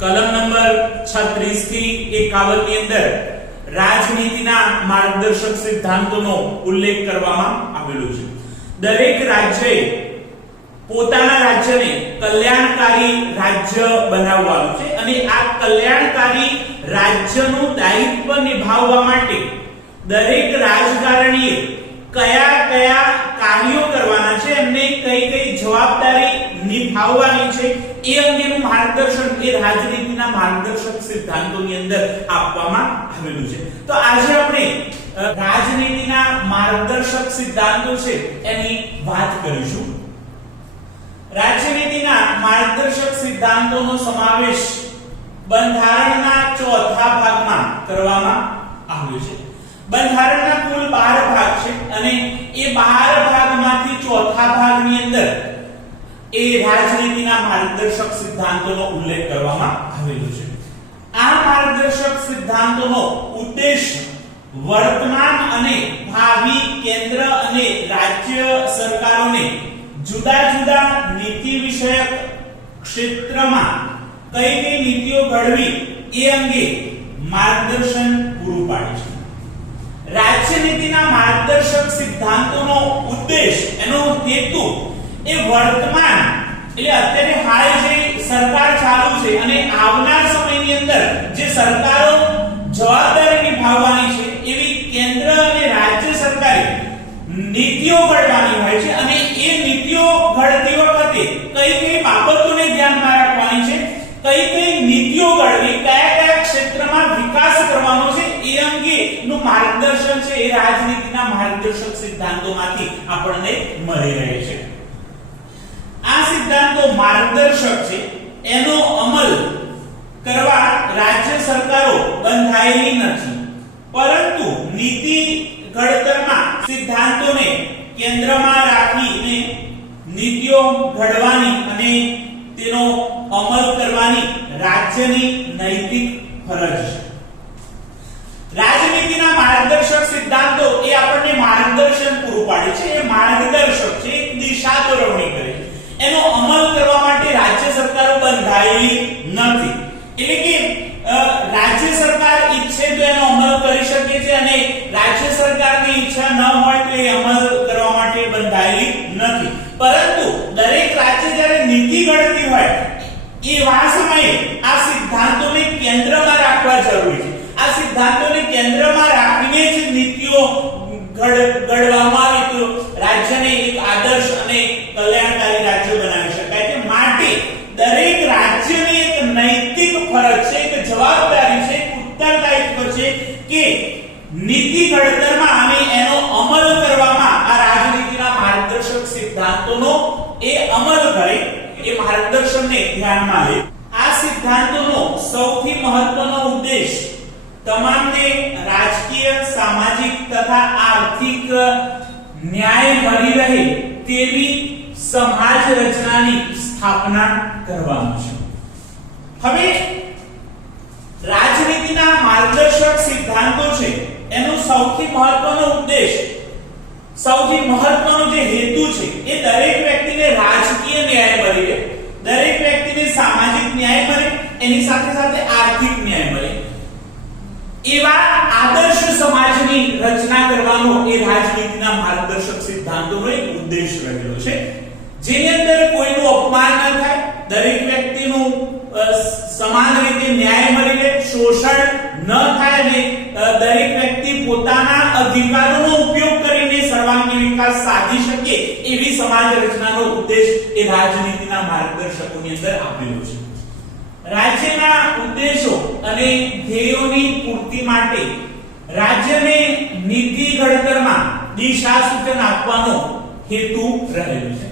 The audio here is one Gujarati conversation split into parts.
કલમ નંબર 36 થી 51 ની અંદર રાજનીતિના માર્ગદર્શક સિદ્ધાંતોનો ઉલ્લેખ કરવામાં આવેલો છે. દરેક રાજ્યએ પોતાના રાજ્યને કલ્યાણકારી રાજ્ય બનાવવાનું છે અને આ કલ્યાણકારી રાજ્યનું દાયિત્વ નિભાવવા માટે દરેક રાજકારણીએ કયા કયા કાર્યો કરવાના છે, એમને કઈ કઈ જવાબદારી નિભાવવાની છે એ અંગેનું માર્ગદર્શન એ રાજનીતિના માર્ગદર્શક સિદ્ધાંતોની અંદર આપવામાં આવેલું છે. તો આજે આપણે રાજનીતિના માર્ગદર્શક સિદ્ધાંતો છે એની વાત કરીશું. રાજનીતિના માર્ગદર્શક સિદ્ધાંતોનો સમાવેશ બંધારણના ચોથા ભાગમાં કરવામાં આવ્યો છે. બંધારણના કુલ 12 ભાગ છે અને એ 12 ભાગમાંથી ચોથા ભાગની અંદર એ રાજનીતિના માર્ગદર્શક સિદ્ધાંતોનો ઉલ્લેખ કરવામાં આવેલો છે. આ માર્ગદર્શક સિદ્ધાંતોનો ઉદ્દેશ્ય વર્તમાન અને ભાવિ કેન્દ્ર અને રાજ્ય સરકારોને જુદા જુદા નીતિ વિષયક ક્ષેત્રમાં કઈ કઈ નીતિઓ ઘડવી એ અંગે માર્ગદર્શન પૂરું પાડે છે. રાજનીતિના માર્ગદર્શક સિદ્ધાંતોનો ઉદ્દેશ, એનો હેતુ એ વર્તમાન એટલે અત્યારે હાલ જે સરકાર ચાલુ છે અને આવનાર સમયની અંદર જે સરકારો જવાબદારી નિભાવવાની છે એવી કેન્દ્ર અને રાજ્ય સરકારે નીતિઓ ઘડવાની હોય છે અને એ નીતિઓ ઘડતી વખતે કઈ કઈ બાબતોને ધ્યાનમાં રાખવાની છે, કઈ કઈ નીતિઓ ઘડવી, કયા કયા ક્ષેત્રમાં વિકાસ કરવાનો છે એ અંગેનું માર્ગદર્શન છે એ રાજનીતિના માર્ગદર્શક સિદ્ધાંતોમાંથી આપણને મળી રહે છે. આ સિદ્ધાંતો માર્ગદર્શક છે, એનો અમલ કરવા રાજ્ય સરકારો બંધાયેલી નથી, પરંતુ નીતિ ઘડતરમાં સિદ્ધાંતોને કેન્દ્રમાં રાખીને નીતિઓ ઘડવાની અને તેનો અમલ કરવાની રાજ્યની નૈતિક ફરજ છે. રાજનીતિના માર્ગદર્શક સિદ્ધાંતો એ આપણને માર્ગદર્શન પૂરું પાડે છે, એ માર્ગદર્શક છે, એક દિશા દોરવણી કરે છે. એનો અમલ કરવા માટે રાજ્ય સરકારો બંધાયેલી નથી. એટલે કે રાજ્ય સરકાર ઈચ્છે તો એનો અમલ કરી શકે છે અને રાજ્ય સરકારની ઈચ્છા ન હોય તો એ અમલ કરવા માટે બંધાયેલી નથી. પરંતુ દરેક રાજ્ય જ્યારે નીતિ ઘડતી હોય એવા સમયે આ સિદ્ધાંતોને કેન્દ્રમાં રાખવા જરૂરી છે. આ સિદ્ધાંતોને કેન્દ્રમાં રાખીને જ નીતિઓ ઘડવામાં આવે તો રાજ્યને એક આદર્શ અને કલ્યાણકારી રાજ્ય બનાવી શકાય છે. માટે દરેક રાજ્યની એક નૈતિક ફરજ છે, એક જવાબદારી છે, એક ઉત્તરદાયિત્વ છે કે નીતિ ઘડતરમાં અને એનો અમલ કરવામાં આ રાજનીતિના માર્ગદર્શક સિદ્ધાંતોનો એ અમલ કરે, એ માર્ગદર્શનને ધ્યાનમાં લે. આ સિદ્ધાંતોનો સૌથી મહત્વનો ઉદ્દેશ તમામને રાજકીય, સામાજિક તથા આર્થિક ન્યાય મળી રહે તેવી સમાજ રચનાની સ્થાપના કરવાનું છે. હવે રાજનીતિના માર્ગદર્શક સિદ્ધાંતો છે એનો સૌથી મહત્વનો ઉદ્દેશ, સૌથી મહત્વનો જે હેતુ છે એ દરેક વ્યક્તિને રાજકીય ન્યાય મળી રહે, દરેક વ્યક્તિને સામાજિક ન્યાય મળે, એની સાથે સાથે આર્થિક ન્યાય મળે એવા આદર્શ સમાજની રચના કરવાનો એ રાજનીતિના માર્ગદર્શક સિદ્ધાંતોનો એક ઉદ્દેશ રહેલો છે. જેની અંદર કોઈનું અપમાન ન થાય, દરેક વ્યક્તિનું સમાન રીતે ન્યાય મળી રહે, શોષણ ન થાય અને દરેક વ્યક્તિ પોતાના અધિકારોનો ઉપયોગ કરીને સર્વાંગી વિકાસ સાધી શકે એવી સમાજ રચનાનો ઉદ્દેશ એ રાજનીતિના માર્ગદર્શકોની અંદર આપેલો છે. રાજ્યના ઉદ્દેશો અને ધ્યેયોની પૂર્તિ માટે રાજ્યને નીતિ ઘડતરમાં દિશા સૂચન આપવાનો હેતુ રહેલો છે.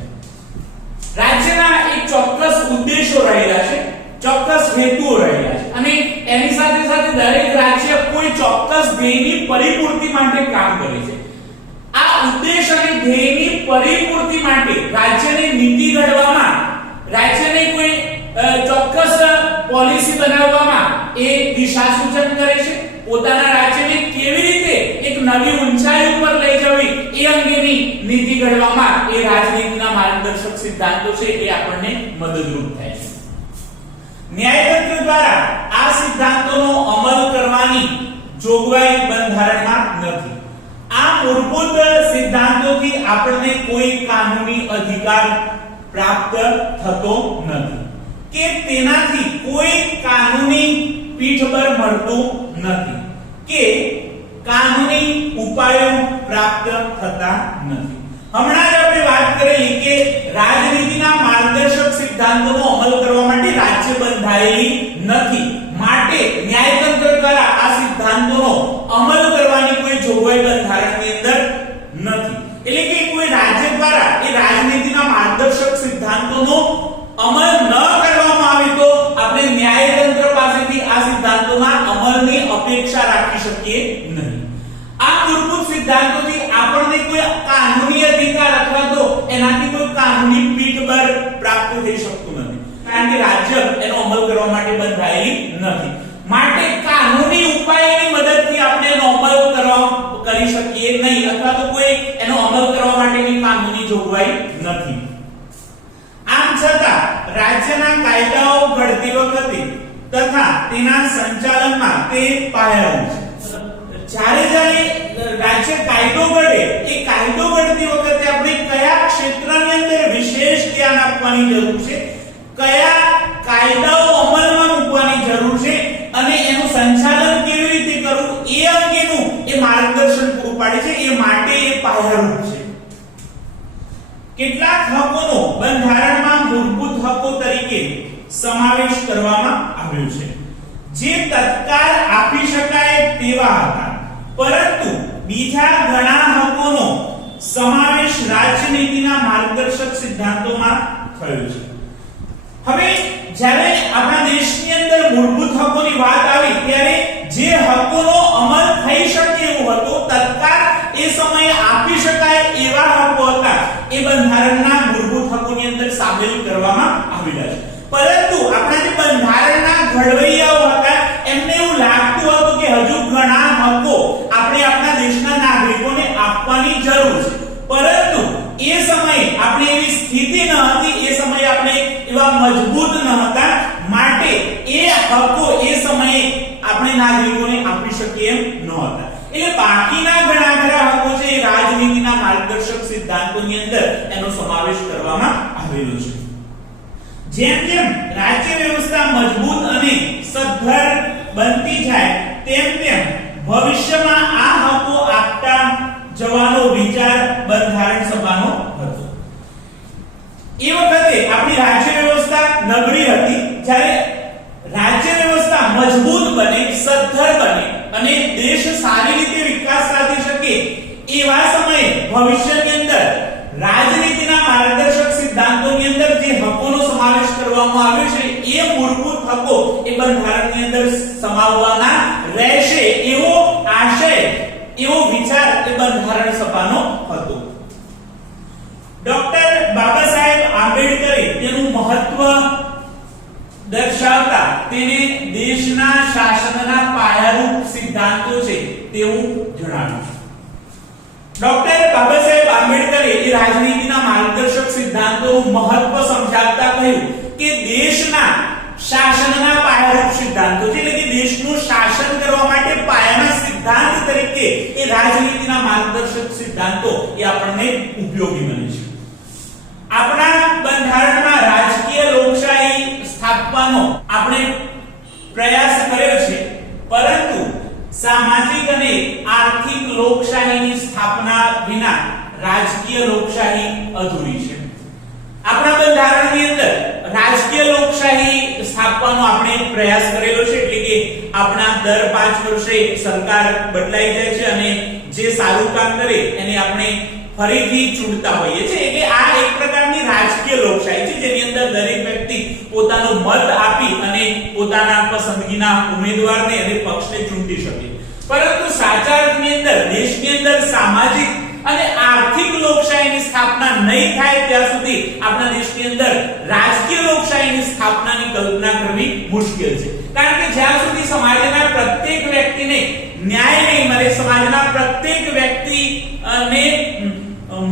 રાજ્યના એક ચોક્કસ ઉદ્દેશો રહેલા છે, ચોક્કસ હેતુઓ રહેલા છે અને એની સાથે સાથે દરેક રાજ્ય કોઈ ચોક્કસ ધ્યેયની પરિપૂર્તિ માટે કામ કરે છે. આ ઉદ્દેશ અને ધ્યેયની પરિપૂર્તિ માટે રાજ્યની નીતિ ઘડવામાં, રાજ્યને કોઈ ચોક્કસ પોલિસી બનાવવામાં એ દિશા સૂચન કરે છે. પોતાના રાજ્યને કેવી રીતે એક નવી ઊંચાઈ ઉપર લઈ જવી એ અંગેની નીતિ ઘડવામાં એ રાજનીતિના માર્ગદર્શક સિદ્ધાંતો છે એ આપણને મદદરૂપ થાય છે. ન્યાયતંત્ર દ્વારા સિદ્ધાંતોનો અમલ કરવાની જોગવાઈ બંધારણમાં નથી. આ મૂળભૂત સિદ્ધાંતોથી આપણને કોઈ કાનૂની અધિકાર પ્રાપ્ત થતો નથી કે તેનાથી કોઈ કાનૂની પીઠબળ મળતું નથી કે કાનૂની ઉપાયો પ્રાપ્ત થતા નથી. હમણાં જ આપણે વાત કરેલી કે રાજનીતિના માર્ગદર્શક સિદ્ધાંતોનો અમલ કરવા માટે રાજ્ય બંધાયેલી નથી, માટે ન્યાયતંત્ર દ્વારા આ સિદ્ધાંતોનો અમલ કરવાની કોઈ જોગવાઈ બંધારણની અંદર નથી. એટલે કે કોઈ રાજ્ય દ્વારા એ રાજનીતિના માર્ગદર્શક સિદ્ધાંતોનો અમલ ન કરવામાં આવે તો આપણે ન્યાયતંત્ર પાસેથી આ સિદ્ધાંતોના અમલની અપેક્ષા રાખી શકીએ નહીં. આ મૂળભૂત સિદ્ધાંતોથી આપણને કોઈ કાનૂની અધિકાર અથવા તો એનાથી કોઈ કાનૂની પીઠબળ પ્રાપ્ત થઈ શકતું નથી, કારણ કે રાજ્ય એનો અમલ કરવા માટે બંધાયેલી નથી. માટે કાનૂની ઉપાયની મદદથી આપણે એનો અમલ કરી શકીએ નહીં અથવા તો કોઈ એનો અમલ કરવા માટેની કાનૂની જોગવાઈ નથી. આમ છતાં રાજ્યના કાયદાઓ ઘડતી વખતે તથા તેના સંચાલનમાં તે પાયારૂપ છે. જ્યારે રાજ્ય કાયદો ઘડે એ કાયદો ઘડતી વખતે આપણે કયા ક્ષેત્રની અંદર વિશેષ ધ્યાન આપવાની જરૂર છે, કયા કાયદાઓ અમલમાં મૂકવાની જરૂર છે અને એનું સંચાલન કેવી રીતે કરવું એ અંગેનું એ માર્ગદર્શન પૂરું પાડે છે. એ માટે એ પાયારૂપ છે. કેટલાક હકોનો બંધારણમાં મૂળભૂત હકો તરીકે સમાવેશ કરવામાં આવ્યો છે જે તત્કાળ આપી શકાય તેવા હતા, પરંતુ બીજા ઘણા હકોનો સમાવેશ રાજનીતિના માર્ગદર્શક સિદ્ધાંતોમાં થયો છે. હવે જ્યારે આપણા દેશની અંદર મૂળભૂત હકોની વાત આવી ત્યારે જે હકોનો અમલ થઈ શકે એવું હતું, તત્કાળ એ સમયે આપી શકાય એવા હકો હતા, એ બંધારણના મૂળભૂત હકોની અંદર સામેલ કરવામાં આવેલા છે. પરંતુ આપણા જે બંધારણના ઘડવૈયાઓ હતા એમને એવું લાગતું હતું કે હજુ ઘણા હકો આપણે આપણા દેશના નાગરિકોને આપવાની જરૂર છે, પરંતુ એ સમયે આપણે એવી સ્થિતિ ન હતી, એ સમયે આપણે એવા મજબૂત ન હતા, માટે એ હકો એ સમયે આપણે નાગરિકોને આપી શકીએ એમ ન હતા. એટલે બાકીના ઘણા ખરા હકો છે એ રાજનીતિના માર્ગદર્શક સિદ્ધાંતોની અંદર એનો સમાવેશ કરવામાં આવેલો છે. જેમ જેમ રાજ્ય વ્યવસ્થા મજબૂત અને સદ્ધર બનતી જાય તેમ તેમ ભવિષ્યમાં આ હકો આપતા જવાનો વિચાર બંધારણ સભાનો હતો. એ વખતે આપણી રાજ્ય વ્યવસ્થા નબળી હતી. જ્યારે રાજ્ય વ્યવસ્થા મજબૂત બને, સદ્ધર બને અને દેશ સારી રીતે વિકાસ સાધી શકે એવા સમયે ભવિષ્યની અંદર રાજનીતિના માર્ગદર્શક સિદ્ધાંતોની અંદર જે હકોનો સમાવેશ કરવામાં આવ્યો છે એ મૂળભૂત હકો એ બંધારણની અંદર સમાવવાના રહેશે એવો આશય, એવો વિચાર એ બંધારણ સભાનો હતો. ડોક્ટર બાબા સાહેબ આંબેડકરે તેનું મહત્વ દર્શાવતા તેને દેશના શાસનના પાયારૂપ સિદ્ધાંતો છે તેવું જણાવ્યું. ડોક્ટર બાબા સાહેબ આંબેડકરે એ રાજનીતિના માર્ગદર્શક સિદ્ધાંતોનું મહત્વ સમજાવતા કહ્યું કે દેશના શાસનના પાયારૂપ સિદ્ધાંતો છે, એટલે કે દેશનું શાસન કરવા માટે પાયાના સિદ્ધાંત તરીકે એ રાજનીતિના માર્ગદર્શક સિદ્ધાંતો એ આપણને ઉપયોગી બને છે. આપણા બંધારણમાં રાજકીય લોકશાહી સ્થાપવાનો આપણે પ્રયાસ કર્યો છે, પરંતુ સામાજિક અને આર્થિક લોકશાહીની સ્થાપના વિના રાજકીય લોકશાહી અધૂરી છે. આપણા બંધારણની અંદર રાજકીય લોકશાહી સ્થાપવાનો આપણે પ્રયાસ કરેલો છે, એટલે કે આપણા દર 5 વર્ષે સરકાર બદલાઈ જાય છે અને જે સારું કામ કરે એને આપણે ફરીથી ચૂંટતા હોઈએ છીએ. એટલે આ એક પ્રકારની રાજકીય લોકશાહી છે જેની અંદર દરેક વ્યક્તિ પોતાનો મત આપી અને પોતાના પસંદગીના ઉમેદવારને અને પક્ષને ચૂંટી શકે. પરંતુ સાચા અર્થની અંદર દેશની અંદર સામાજિક અને આર્થિક લોકશાહીની સ્થાપના નહીં થાય ત્યાં સુધી આપણા દેશની અંદર રાજકીય લોકશાહીની સ્થાપનાની કલ્પના કરવી મુશ્કેલ છે. કારણ કે જ્યાં સુધી સમાજના પ્રત્યેક વ્યક્તિને ન્યાય નહીં મળે, સમાજના પ્રત્યેક વ્યક્તિને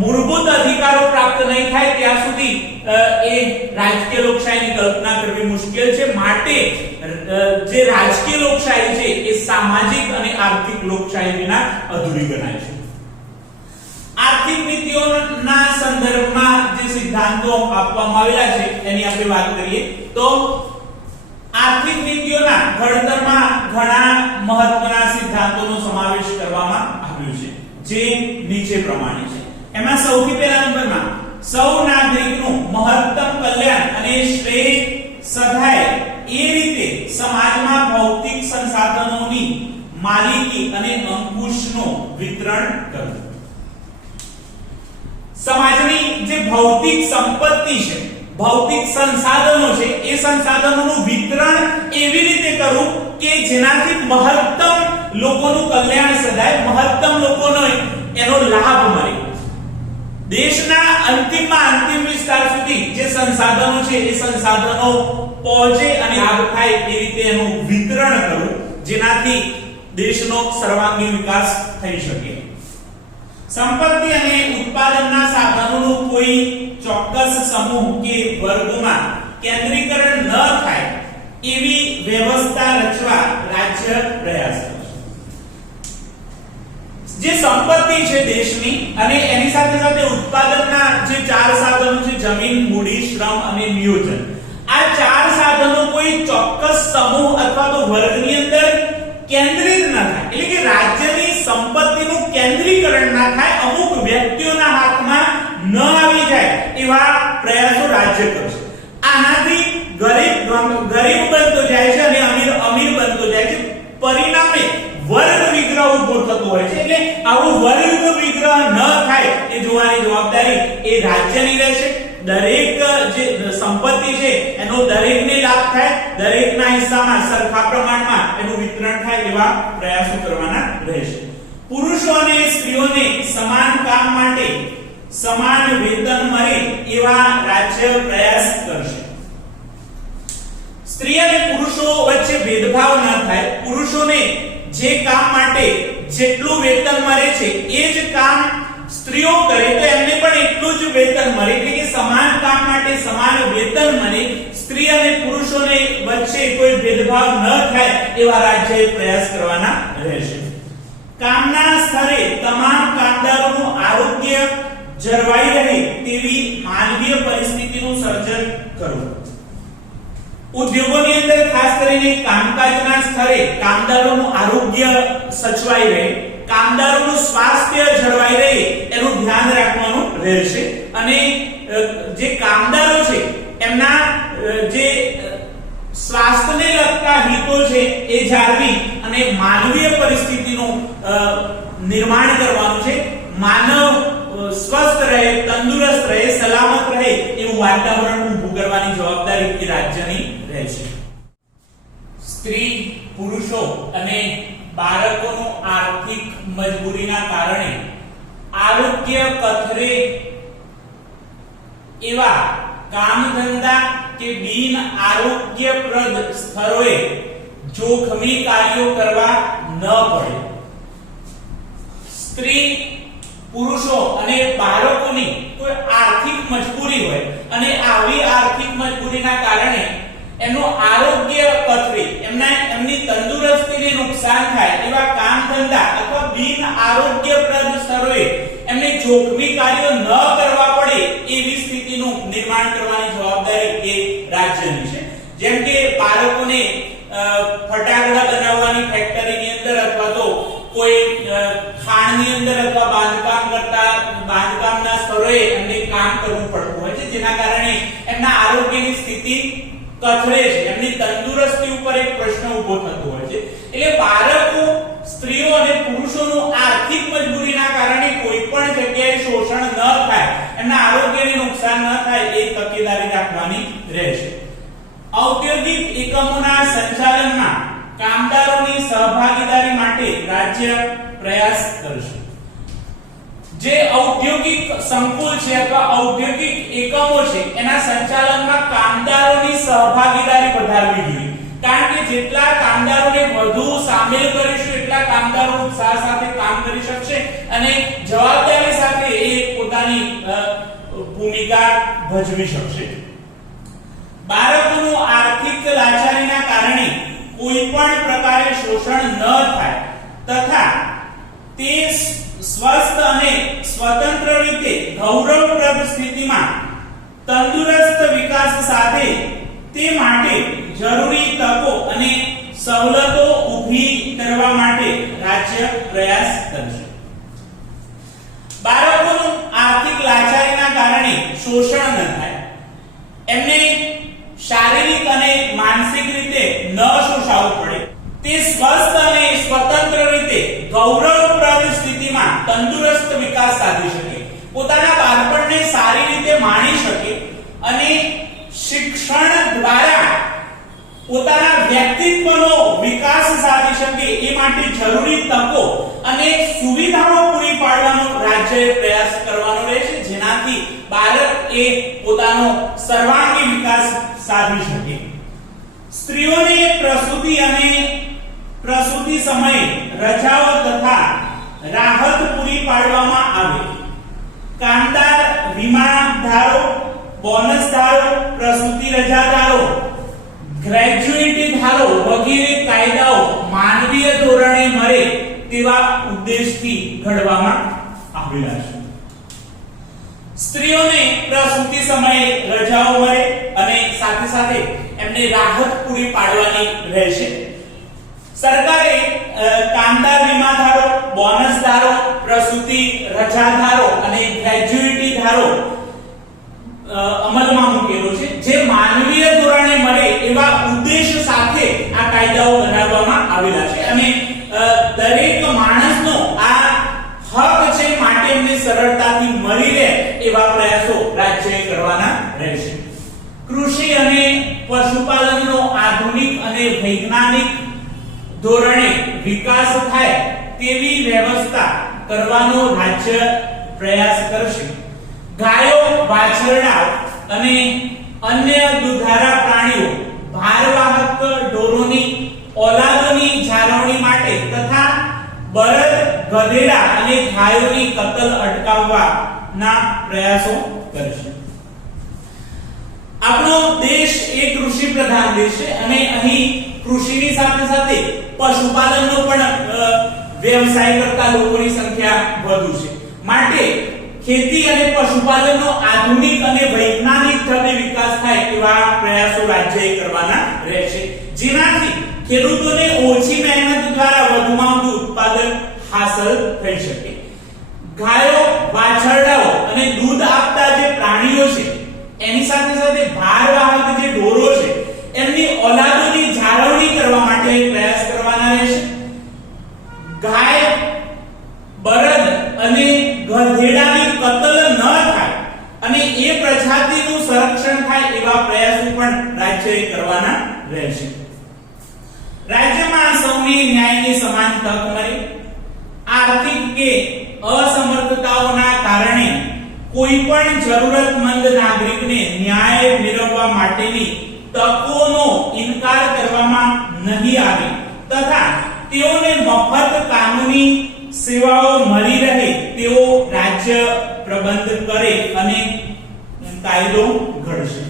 મૂળભૂત અધિકારો પ્રાપ્ત નહીં થાય ત્યાં સુધી એ રાજકીય લોકશાહીની કલ્પના કરવી મુશ્કેલ છે. માટે જે રાજકીય લોકશાહી છે એ સામાજિક અને આર્થિક લોકશાહી વિના અધૂરી ગણાય છે. આર્થિક નીતિઓના સંદર્ભમાં જે સિદ્ધાંતો આપવામાં આવેલા છે એની આપણે વાત કરીએ તો આર્થિક નીતિઓના ઘડતરમાં ઘણા મહત્વના સિદ્ધાંતોનો સમાવેશ કરવામાં આવ્યો છે જે નીચે પ્રમાણે છે. એમાં સૌથી પહેલા નંબરમાં સૌ નાગરિકનું મહત્તમ કલ્યાણ અને શ્રેય સધાય એ રીતે સમાજમાં ભૌતિક સંસાધનોની માલિકી અને અંકુશનું વિતરણ કરવું. સમાજની જે ભૌતિક સંપત્તિ છે, ભૌતિક સંસાધનો છે, એ સંસાધનોનું વિતરણ એવી રીતે કરવું કે જેનાથી મહત્તમ લોકોનું કલ્યાણ સધાય, મહત્તમ લોકોનો એનો લાભ મળે. દેશના અંતિમ વિસ્તાર સુધી જે સંસાધનો છે એ સંસાધનો પહોંચે અને લાભ થાય એ રીતે એનું વિતરણ કરવું જેનાથી દેશનો સર્વાંગી વિકાસ થઈ શકે. સંપત્તિ અને ઉત્પાદનના સાધનોનું કોઈ ચોક્કસ સમૂહ કે વર્ગમાં કેન્દ્રીકરણ ન થાય એવી વ્યવસ્થા રચવા રાજ્ય પ્રયાસ કરશે. જે સંપત્તિ છે દેશની અને એની સાથે સાથે ઉત્પાદનના જે ચાર સાધનો છે જમીન, મૂડી, શ્રમ અને નિયોજન, આ ચાર સાધનો કોઈ ચોક્કસ સમૂહ અથવા તો વર્ગની અંદર કેન્દ્રિત ન થાય, એટલે કે રાજ્યની સંપત્તિનું કેન્દ્રીકરણ ના થાય, અમુક વ્યક્તિઓના હાથમાં ન આવી જાય એવા પ્રયાસો રાજ્ય કરશે. આનાથી ગરીબ બનતો જાય છે અને અમીર બનતો જાય છે. પરિણામે વર્ગ વિગ્રહ ઉભો થતો હોય છે. એટલે આવું વર્ગ વિગ્રહ ન થાય એ જોવાની જવાબદારી એ રાજ્યની રહેશે. દરેક જે સંપત્તિ છે એનો દરેકને લાભ થાય, દરેકના હિસ્સામાં સરખા પ્રમાણમાં એનું વિતરણ થાય એવા પ્રયાસો કરવાના રહેશે. પુરુષો અને સ્ત્રીઓને સમાન કામ માટે સમાન વેતન મળે એવા રાજ્ય પ્રયાસ કરશે. સ્ત્રી અને પુરુષો વચ્ચે ભેદભાવ ન થાય. પુરુષોને જે કામ માટે જેટલું વેતન મળે છે એ જ કામ સ્ત્રીઓ કરે તો એમને પણ એટલું જ વેતન મળે, એટલે કે સમાન કામ માટે સમાન વેતન મળે. સ્ત્રી અને પુરુષોને વચ્ચે કોઈ ભેદભાવ ન થાય એવા રાજ્યએ પ્રયાસ કરવાના રહેશે. કામના સ્થળે તમામ કામદારોનું આરોગ્ય જળવાઈ રહે તેવી માનવીય પરિસ્થિતિનું સર્જન કરવું. ઉદ્યોગોની અંદર ખાસ કરીને કામકાજના સ્થળે કામદારોનું આરોગ્ય સચવાઈ રહે, કામદારોનું સ્વાસ્થ્ય જળવાઈ રહે એનું ધ્યાન રાખવાનું રહેશે. અને જે કામદારો છે એમના જે સ્વાસ્થ્યને લગતા હિતો છે એ જાળવી અને માનવીય પરિસ્થિતિનું નિર્માણ કરવાનું છે. માનવ સ્વસ્થ રહે, તંદુરસ્ત રહે, સલામત રહે એવું વાતાવરણ ઊભું કરવાની જવાબદારી એ રાજ્યની રહેશે. સ્ત્રી, પુરુષો અને બાળકોનું આર્થિક મજબૂરીના કારણે આરોગ્ય કથરે એવા કામ ધંધા કે બિન આરોગ્યપ્રદ સ્થળોએ જોખમી કાર્યો કરવા ન પડે. સ્ત્રી, પુરુષો અને બાળકોની કોઈ આર્થિક મજબૂરી હોય અને આવી આર્થિક મજબૂરીના કારણે એનું આરોગ્ય કથરે, એમની તંદુરસ્તીને નુકસાન થાય એવા કામ ધંધા અથવા બિન આરોગ્યપ્રદ સ્થળોએ એમને જોખમી કાર્યો ન કરવા પડે એવી સ્થિતિનું નિર્માણ કરવાની જવાબદારી એ રાજ્યની છે. જેમ કે બાળકોને ફટાકડા બનાવવાની ફેક્ટરીની અંદર અથવા તો કોઈ ખાણની અંદર અથવા બાંધકામના સ્થળોએ એમને કામ કરવું પડતું હોય છે, જેના કારણે એમના આરોગ્યની સ્થિતિ કથળે છે, એમની તંદુરસ્તી ઉપર એક પ્રશ્ન ઉભો થતો હોય છે. એટલે બાળકો, સ્ત્રીઓ અને પુરુષોનું આર્થિક મજબૂરીના કારણે કોઈ પણ જગ્યાએ શોષણ ન થાય, એમના આરોગ્યને નુકસાન ન થાય એ તકેદારી રાખવાની રહેશે. ઔદ્યોગિક એકમોના સંચાલનમાં કામદારોની સહભાગીદારી માટે રાજ્ય પ્રયાસ કરશે. જે ઔદ્યોગિક સંકુલ છે અથવા ઔદ્યોગિક એકમો છે એના સંચાલનમાં કામદારોની સહભાગીદારી વધારવી જોઈએ. કારણ કે જેટલા કામદારોને વધુ સામેલ કરીશું એટલા કામદારો ઉત્સાહ સાથે કામ કરી શકશે અને જવાબદારી સાથે એ પોતાની ભૂમિકા ભજવી શકશે. બાળકોનું આર્થિક લાચારીના કારણે કોઈ પણ પ્રકારે શોષણ ન થાય તથા તે સ્વસ્થ અને સ્વતંત્ર રીતે ગૌરવપ્રદ સ્થિતિમાં તંદુરસ્ત વિકાસ સાથે તે માટે જરૂરી તકો અને સવલતો ઊભી કરવા માટે રાજ્ય પ્રયાસ કરશે. બાળકોનું આર્થિક લાચારીના કારણે શોષણ ન થાય, એમને શારીરિક અને માનસિક રીતે ન શોષાવવું પડે, તે સ્વસ્થ અને સ્વતંત્ર રીતે ગૌરવપ્રદ સ્થિતિમાં તંદુરસ્ત વિકાસ સાધી શકે, પોતાના બાળપણને સારી રીતે માણી શકે અને શિક્ષણ દ્વારા પોતાના વ્યક્તિત્વનો વિકાસ સાધી શકે એ માટે જરૂરી તકો અને સુવિધાઓ પૂરી પાડવાનો રાજ્યએ પ્રયાસ કરવાનો રહેશે, જેનાથી બાળક એ પોતાનો સર્વાંગી વિકાસ સાધી શકે. સ્ત્રીઓને પ્રસૂતિ સમયે રજાઓ તથા રાહત પૂરી પાડવામાં આવે. કામદાર વીમા ધારો, બોનસ ધારો, પ્રસૂતિ રજા ધારો, ગ્રેજ્યુઇટી ધારો વગેરે કાયદાઓ માનવીય ધોરણે મળે તેવા ઉદ્દેશથી ઘડવામાં આવેલા છે. સ્ત્રીઓને પ્રસૂતિ સમયે રજાઓ મળે અને સાથે સાથે એમને રાહત પૂરી પાડવાની રહેશે. સરકારે કામદાર વીમા ધારો, બોનસ ધારો, પ્રસૂતિ રજા ધારો અને ગ્રેજ્યુઇટી ધારો અમલમાં મૂકેલો છે, જે માનવીય ધોરણે મળે એવા ઉદ્દેશ સાથે આ કાયદાઓ બનાવવામાં આવેલા છે અને દરેક માણસનો આ હક છે માટે એમને સરળતાથી મળી રહે એવા પ્રયાસો રાજ્યએ કરવાના રહેશે. કૃષિ અને પશુપાલનનો આધુનિક અને વૈજ્ઞાનિક ધોરણે વિકાસ થાય તેવી વ્યવસ્થા કરવાનો રાજ્ય પ્રયાસ કરશે. ગાયો, વાછરડા અને અન્ય દુધાળા પ્રાણીઓ, ભારવાહક ઢોરોની ઓલાદોની જાળવણી માટે તથા બળદ, ગધેડા અને ગાયોની કતલ અટકાવવાના પ્રયાસો કરશે. આપણો દેશ એક કૃષિ પ્રધાન દેશ છે અને અહીં કૃષિની સાથે સાથે પશુપાલનનો પણ વ્યવસાય કરતા લોકોની સંખ્યા વધુ છે. માટે ખેતી અને પશુપાલનનો આધુનિક અને વૈજ્ઞાનિક ઢબે વિકાસ થાય એવા પ્રયાસો રાજ્યએ કરવાના રહેશે, જેનાથી ખેડૂતોને ઓછી મહેનત દ્વારા વધુમાં વધુ ઉત્પાદન હાંસલ થઈ શકે. ગાયો, વાછરડાઓ અને દૂધ આપતા જે પ્રાણીઓ છે એની સાથે સાથે ભારવાહક જે ઢોરો છે એમની ઓલાદોની જાળવણી કરવા માટે પ્રયાસ કરવાના રહેશે. ગાય, બળદ અને ગધેડાની કતલ ન થાય અને એ પ્રજાતિનું સંરક્ષણ થાય એવા પ્રયાસો પણ રાજ્યએ કરવાના રહેશે. રાજ્યમાં સૌને ન્યાયની સમાન તક મળે. આર્થિક કે અસમર્થતાઓના કારણે કોઈ પણ જરૂરતમંદ નાગરિકને ન્યાય મેળવવા માટેની તકોનો ઇનકાર કરવામાં નહીં આવે તથા તેઓને મફત કાનૂની સેવાઓ મળી રહે તેવો રાજ્ય પ્રબંધ કરે અને કાયદો ઘડશે.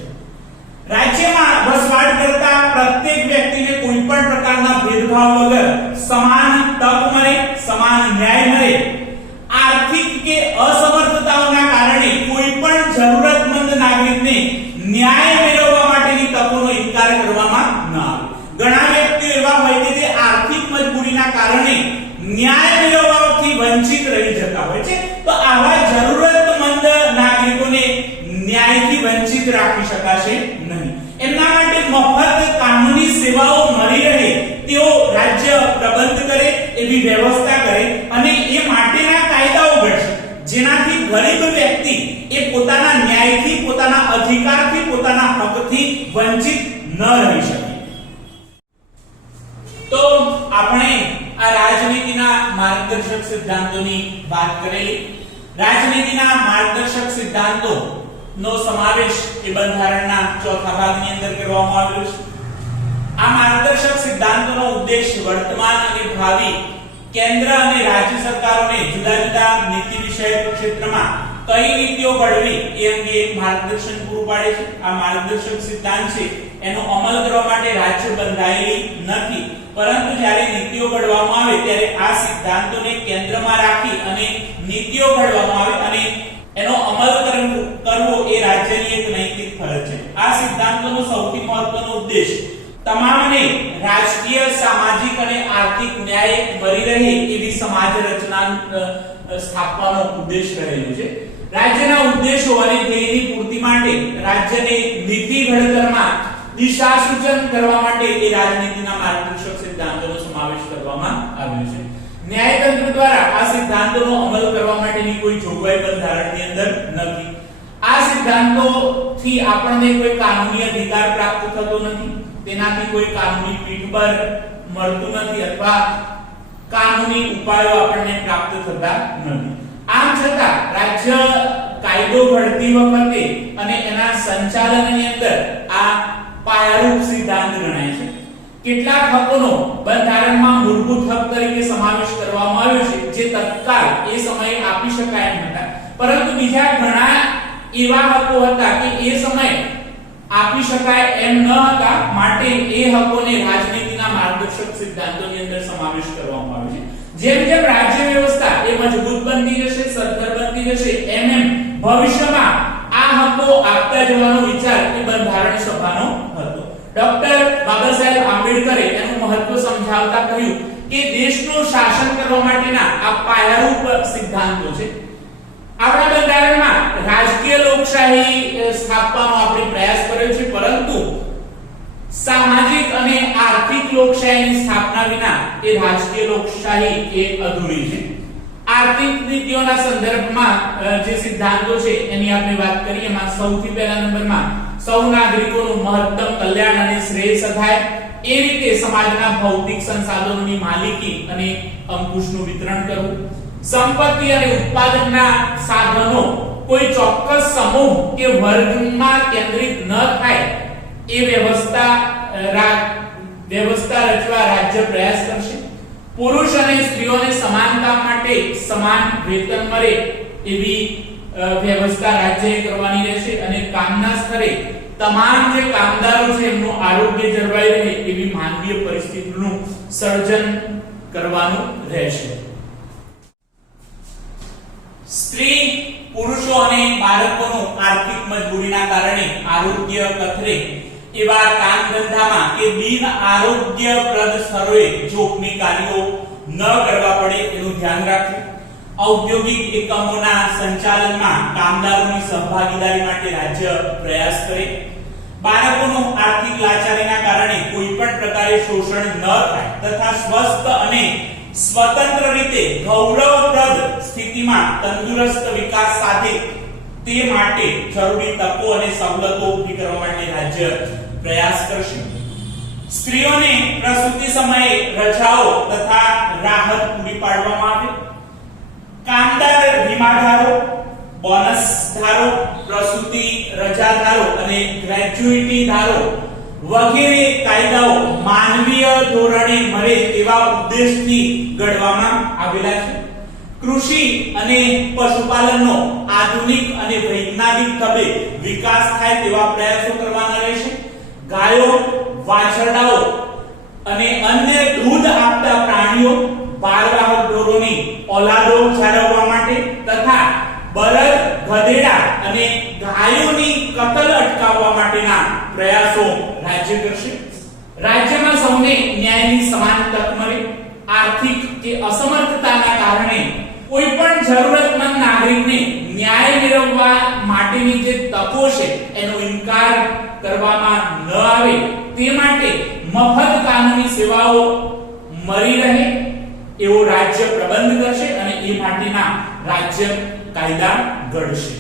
રાજ્યમાં વસવાટ કરતા પ્રત્યેક વ્યક્તિને કોઈ પણ પ્રકારના ભેદભાવ વગર સમાન તક મળે, સમાન ન્યાય મળે. આર્થિક કે અસમર્થતાઓના કારણે કોઈ પણ જરૂરતમંદ નાગરિકને ન્યાય મેળવવા માટેની તકોનો ઇનકાર કરવામાં ન આવે. ઘણા વ્યક્તિઓ એવા હોય કે જે આર્થિક મજબૂરીના કારણે ન્યાય મેળવવાથી વંચિત રહી જતા હોય છે, તો આવા જરૂરતમંદ નાગરિકોને ન્યાયથી વંચિત રાખી શકાશે નહીં. એમના માટે મફત કાનૂની સેવાઓ મળી રહે તેઓ રાજ્ય પ્રબંધ કરે એવી વ્યવસ્થા કરે અને એ માટેના કાયદાઓ ઘડશે, જેનાથી ગરીબ વ્યક્તિ એ પોતાના ન્યાયથી, પોતાના અધિકારથી, પોતાના હકથી વંચિત ન રહી શકે. તો આપણે આ રાજનીતિના માર્ગદર્શક સિદ્ધાંતોની વાત કરેલી. રાજનીતિના માર્ગદર્શક સિદ્ધાંતો નો સમાવેશ એ બંધારણના ચોથા ભાગની અંદર કરવામાં આવ્યો છે. આ માર્ગદર્શક સિદ્ધાંતોનો ઉદ્દેશ વર્તમાન અને ભાવિ કેન્દ્ર અને રાજ્ય સરકારોને જુદા જુદા નીતિ વિષયક ક્ષેત્રમાં કઈ નીતિઓ ઘડવી એ અંગે એક માર્ગદર્શન પૂરું પાડે છે. આ માર્ગદર્શક સિદ્ધાંત છે એનો અમલ કરવા માટે રાજ્ય બંધાયેલી નથી, પરંતુ જ્યારે નીતિઓ ઘડવામાં આવે ત્યારે આ સિદ્ધાંતોને કેન્દ્રમાં રાખી અને નીતિઓ ઘડવામાં આવે અને એનો અમલ કરવો એ રાજ્યની એક નૈતિક ફરજ છે. આ સિદ્ધાંતોનો સૌથી મહત્વનો ઉદ્દેશ તમામને રાજકીય, સામાજિક અને આર્થિક ન્યાય મળી રહે એવી સમાજ રચના સ્થાપવાનો ઉદ્દેશ રહેલો છે. રાજ્યના ઉદ્દેશો અને ધ્યેયની પૂર્તિ માટે રાજ્યને નીતિ ઘડતરમાં દિશા સૂચન કરવા માટે એ રાજનીતિના માર્ગદર્શક સિદ્ધાંતોનો સમાવેશ કરવામાં આવ્યો છે. ન્યાયતંત્ર દ્વારા આ સિદ્ધાંતોનો અમલ કરવા માટેની કોઈ જોગવાઈ બંધારણની અંદર નથી. આ સિદ્ધાંતોથી આપણને કોઈ કાનૂની અધિકાર પ્રાપ્ત થતો નથી, તેનાથી કોઈ કાનૂની પીઠબળ મળતું નથી અથવા કાનૂની ઉપાયો આપણને પ્રાપ્ત થતા નથી. આમ છતાં રાજ્ય કાયદો ઘડતી વખતે અને એના સંચાલનની અંદર આ પાયારૂપ સિદ્ધાંત ગણાય છે. કેટલાક હકોનો બંધારણમાં મૂળભૂત હક તરીકે સમાવેશ કરવામાં આવ્યો છે જે તત્કાળ એ સમયે આપી શકાય એમ હતા, પરંતુ બીજા ઘણા એવા હકો હતા કે એ સમયે આપી શકાય એમ ન હતા, માટે એ હકોને રાજનીતિના માર્ગદર્શક સિદ્ધાંતોની અંદર સમાવેશ કરવામાં આવ્યો છે. જેમ જેમ રાજ્ય વ્યવસ્થા એ મજબૂત બનતી જશે, સદ્ધર બનતી જશે, એમ ભવિષ્યમાં આ હકો આપતા જવાનો વિચાર એ બંધારણ સભાનો હતો. ડોક્ટર બાબા સાહેબ આંબેડકરે એનું મહત્વ સમજાવતા કહ્યું કે દેશનું શાસન કરવા માટેના આ પાયારૂપ સિદ્ધાંતો છે. આપણા બંધારણમાં રાજકીય લોકશાહી સ્થાપવાનો આપણે પ્રયાસ કર્યો છે, પરંતુ સામાજિક અને આર્થિક લોકશાહીની સ્થાપના વિના એ રાજકીય લોકશાહી એ અધૂરી છે. આર્થિક નીતિઓના સંદર્ભમાં જે સિદ્ધાંતો છે એની આપણે વાત કરીએ. એમાં સૌથી પહેલા નંબરમાં સૌ નાગરિકોનું મહત્તમ કલ્યાણ અને શ્રેય થાય એ રીતે સમાજના ભૌતિક સંસાધનોની માલિકી અને અંકુશનું વિતરણ કરવું. સંપત્તિ અને ઉત્પાદનના સાધનો કોઈ ચોક્કસ સમૂહ કે વર્ગમાં કેન્દ્રિત ન થાય એ વ્યવસ્થા રચવા રાજ્ય પ્રયાસ કરશે. પુરુષ અને સ્ત્રીઓને સમાન કામ માટે સમાન વેતન મળે એવી વ્યવસ્થા રાજ્યએ કરવાની રહેશે અને કામના સ્તરે તમામ જે કામદારો છે એમનું આરોગ્ય જળવાઈ રહે એવી માનવીય પરિસ્થિતિનું સર્જન કરવાનું રહેશે. સ્ત્રી, પુરુષો અને બાળકોનું આર્થિક મજબૂરીના કારણે આરોગ્ય કથરે એવા કામ ધંધામાં કે બિન આરોગ્યપ્રદ સ્થળોએ જોખમી કાર્યો ન કરવા પડે એનું ધ્યાન રાખવું. ઔદ્યોગિક એકમોના સંચાલનમાં કામદારોની સહભાગીદારી માટે રાજ્ય પ્રયાસ કરે. બાળકોનું આર્થિક લાચારીના કારણે કોઈ પણ પ્રકારે શોષણ ન થાય તથા સ્વસ્થ અને સ્વતંત્ર રીતે ગૌરવપ્રદ સ્થિતિમાં તંદુરસ્ત વિકાસ સાથે તે માટે જરૂરી તકો અને સવલતો ઊભી કરવા માટે રાજ્ય પ્રયાસ કરશે. સ્ત્રીઓને પ્રસૂતિ સમયે રજાઓ તથા રાહત પૂરી પાડવામાં આવે. કામદાર વીમા ધારો, બોનસ ધારો, પ્રસૂતિ રજા ધારો અને ગ્રેચ્યુઇટી ધારો વગેરે કાયદાઓ માનવીય ધોરણે મળે તેવા ઉદ્દેશથી ઘડવામાં આવેલા છે. કૃષિ અને પશુપાલનનો આધુનિક અને વૈજ્ઞાનિક ઢબે વિકાસ થાય તેવા પ્રયાસો કરવાના રહેશે. ગાયો, વાછરડાઓ અને અન્ય દૂધ આપતા પ્રાણીઓ, બાળવાહક ઢોરોની ઓલાદો જાળવવા માટે તથા બળદ, ગધેડા અને ગાયોની કતલ અટકાવવા માટેના પ્રયાસો રાજ્ય કરશે. રાજ્યમાં સૌને ન્યાયની સમાન તક મળે. આર્થિક કે અસમર્થતાના કારણે કોઈ પણ જરૂરતમંદ નાગરિકને ન્યાય મેળવવા માટેની જે તકો છે એનો ઇનકાર કરવામાં ન આવે તે માટે મફત કાનૂની સેવાઓ મળી રહે એવો રાજ્ય પ્રબંધ કરશે અને એ માટેના રાજ્ય કાયદા ઘડશે.